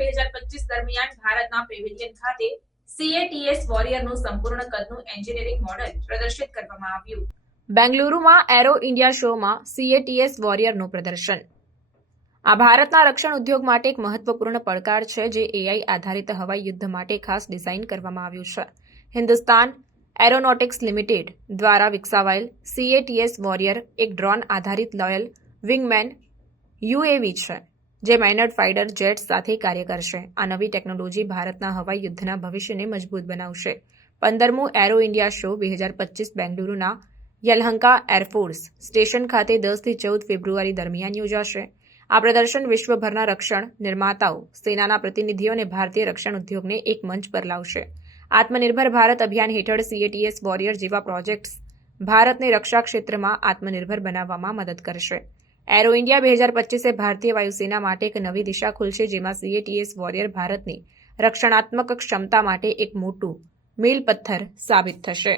બે હજાર પચીસ દરમિયાન ભારતના પેવેલિયન ખાતે સીએટીએસ વોરિયરનું સંપૂર્ણ કદનું એન્જિનિયરિંગ મોડેલ પ્રદર્શિત કરવામાં આવ્યું. બેંગલુરુમાં એરો ઇન્ડિયા શોમાં સીએટીએસ વોરિયરનું પ્રદર્શન. આ ભારતના રક્ષણ ઉદ્યોગ માટે એક મહત્વપૂર્ણ પડકાર છે જે એઆઈ આધારિત હવાઈ યુદ્ધ માટે ખાસ ડિઝાઇન કરવામાં આવ્યું છે. હિન્દુસ્તાન એરોનોટિક્સ લિમિટેડ દ્વારા વિકસાવાયેલ સીએટીએસ વોરિયર એક ડ્રોન આધારિત લોયલ વિંગમેન યુએવી છે. જે માઇનર ફાઇટર જેટ્સ સાથે કાર્ય કરશે. આ નવી ટેકનોલોજી ભારતના હવાઈ યુદ્ધના ભવિષ્યને મજબૂત બનાવશે. પંદરમું એરો ઇન્ડિયા શો બે હજાર પચીસ બેંગલુરુના યલહંકા એરફોર્સ સ્ટેશન ખાતે દસથી ચૌદ ફેબ્રુઆરી દરમિયાન યોજાશે. આ પ્રદર્શન વિશ્વભરના રક્ષણ, નિર્માતાઓ, સેનાના પ્રતિનિધિઓ અને ભારતીય રક્ષણ ઉદ્યોગને એક મંચ પર લાવશે. આત્મનિર્ભર ભારત અભિયાન હેઠળ સીએટીએસ વોરિયર જેવા પ્રોજેક્ટ્સ ભારતને રક્ષા ક્ષેત્રમાં આત્મનિર્ભર બનાવવામાં મદદ કરશે. એરો ઇન્ડિયા બે હજાર પચીસે ભારતીય વાયુસેના માટે એક નવી દિશા ખુલશે, જેમાં સીએટીએસ વોરિયર ભારતની રક્ષણાત્મક ક્ષમતા માટે એક મોટું મીલ પથ્થર સાબિત થશે.